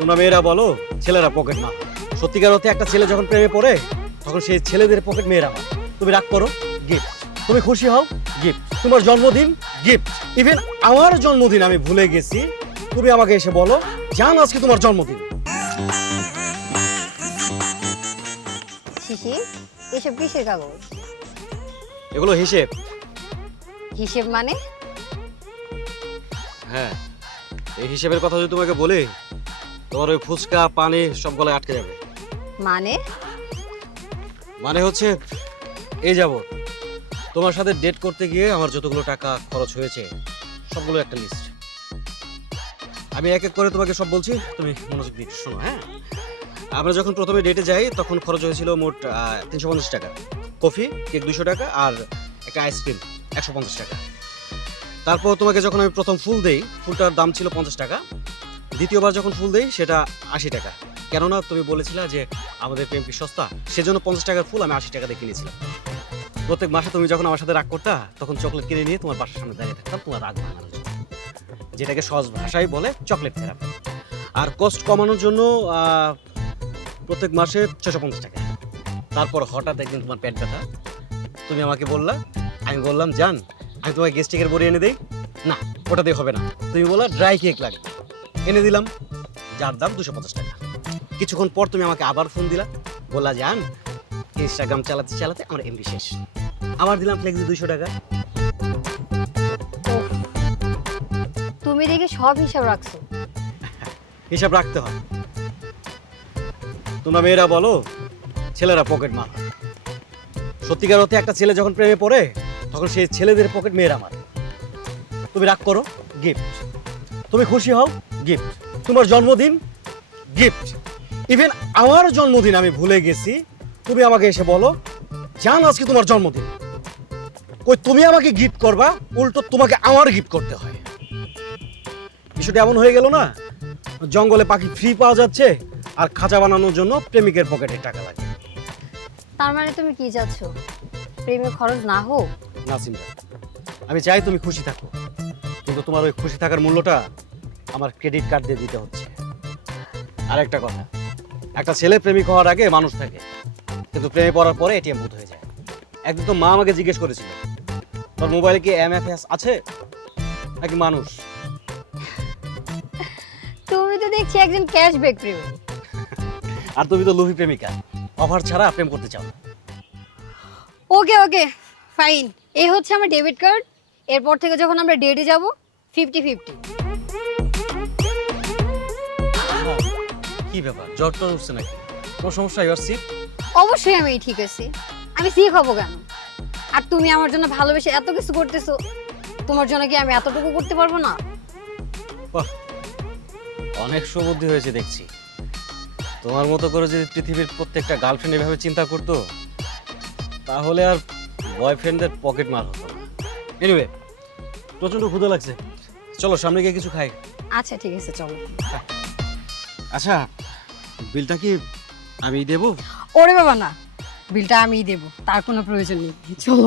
তোমরা মেয়েরা বলো ছেলেরা পকেট মার। সত্যিকার অর্থে একটা ছেলে যখন প্রেমে পড়ে তখন সেই ছেলেদের পকেট মেয়েরা মার। তুমি রাগ করো, গিফট। তুমি খুশি হও, গিফট। তোমার জন্মদিন, গিফট। ইভেন আমার জন্মদিন আমি ভুলে গেছি, তুমি আমাকে এসে বলো জান আজকে তোমার জন্মদিন। শিশির, এসব কিসের কাগজ? এগুলো হিসেব। হিসেব মানে? হ্যাঁ, এই হিসেবের কথা যদি তোমাকে বলি তোমার ওই ফুচকা পানি সব গলায় আটকে যাবে। মানে? মানে হচ্ছে এই যাব তোমার সাথে ডেট করতে গিয়ে আমার যতগুলো টাকা খরচ হয়েছে সবগুলো একটা লিস্ট। আমি এক এক করে তোমাকে সব বলছি, তুমি মনোযোগ দিয়ে শোনো। হ্যাঁ, আমরা যখন প্রথমে ডেটে যাই তখন খরচ হয়েছিল মোট 350 টাকা। কফি, কেক 200 টাকা আর একটা আইসক্রিম 150 টাকা। তারপর তোমাকে যখন আমি প্রথম ফুল দেই, ফুলটার দাম ছিল 50 টাকা। দ্বিতীয়বার যখন ফুল দেই সেটা 80 টাকা। কেননা তুমি বলেছিলে যে আমাদের প্রেম কি সস্তা, সেজন্য 50 টাকার ফুল আমি 80 টাকা দিয়ে কিনেছিলাম। প্রত্যেক মাসে তুমি যখন আমার সাথে রাগ করতা তখন চকলেট কিনে নিয়ে তোমার বাসার সামনে দাঁড়িয়ে থাকতাম তোমার রাগ ভাঙানোর জন্য, যেটাকে সহজ ভাষায় বলে চকলেট থেরাপি। আর কস্ট কমানোর জন্য প্রত্যেক মাসে 650 টাকা। তারপর হঠাৎ একদিন তোমার পেট ব্যথা, তুমি আমাকে বললা, আমি বললাম জান আমি তোমাকে গেস্টিকের বড়ি এনে দেই। না, ওটা দিয়ে হবে না, তুমি বললা ড্রাই কেক লাগবে, এনে দিলাম, যার দাম 250 টাকা। কিছুক্ষণ পর তুমি আমাকে আবার ফোন দিলা, বললা জান ইনস্টাগ্রাম চালাতে চালাতে আমার এমবি শেষ। আবার দিলাম ফ্লেক্সি 200 টাকা। ওহ, তুমি দেখে সব হিসাব রাখছো। হিসাব রাখতে হয়। তোমরা মেয়েরা বলো ছেলেরা পকেট মার। সত্যিকার অর্থে একটা ছেলে যখন প্রেমে পড়ে তখন সেই ছেলেদের পকেট মেয়েরা মার। তুমি রাগ করো, গিফট। তুমি খুশি হও, গিফট। তোমার জন্মদিন, গিফট। ইভেন আমার জন্মদিন আমি ভুলে গেছি, তুমি আমাকে এসে বলো জান আজকে তোমার জন্মদিন। কই তুমি আমাকে গিফট করবা, উল্টো তোমাকে আমার গিফট করতে হয়। বিষয়টা এমন হয়ে গেল না, জঙ্গলে পাখি ফ্রি পাওয়া যাচ্ছে আর খাঁচা বানানোর জন্য প্রেমিকের পকেটে টাকা লাগে। তার মানে তুমি কি চাচ্ছ, প্রেমে খরচ না হোক? না সিমরা, আমি চাই তুমি খুশি থাকো, কিন্তু তোমার ওই খুশি থাকার মূল্যটা আমার ক্রেডিট কার্ড দিয়ে দিতে হচ্ছে। আর একটা কথা, একটা ছেলে প্রেমিক হওয়ার আগে মানুষ থাকে, কিন্তু প্রেমে পড়ার পরে এটিএম ভূত হয়ে যায়। একদিন তো মা আমাকে জিজ্ঞেস করেছিল তোর মোবাইলে কি এমএফএস আছে নাকি মানুষ। তুমি তো দেখছি একজন ক্যাশব্যাক প্রেমী। আর তুমি তো লোভী প্রেমিকা, অফার ছাড়া প্রেম করতে চাও। ওকে ওকে ফাইন, এই হচ্ছে আমার ডেবিট কার্ড। এরপর থেকে যখন আমরা ডেটে যাব 50-50। কি ব্যাপার, জ্বর টর উঠছে নাকি? কোনো সমস্যা? You're sick? অবশ্যই আমি ঠিক আছি, আমি সিক হবো কেন? আর তুমি আমার জন্য ভালোবেসে এত কিছু করতেছো, তোমার জন্য কি আমি এতটুকু করতে পারবো না? বাহ, অনেক সুবুদ্ধি হয়েছে দেখছি। তোমার মতো করে যদি পৃথিবীর প্রত্যেকটা গার্লফ্রেন্ড এভাবে চিন্তা করতো তাহলে আর বয়ফ্রেন্ডদের পকেট মার হতো না। এনিওয়ে, প্রচন্ড ক্ষুধা লাগছে, চলো সামনে গিয়ে কিছু খাই। আচ্ছা ঠিক আছে চলো। আচ্ছা, বিলটা কি আমি দেবো? ওরে বাবা না, বিলটা আমিই দেবো, তার কোনো প্রয়োজন নেই, চলো।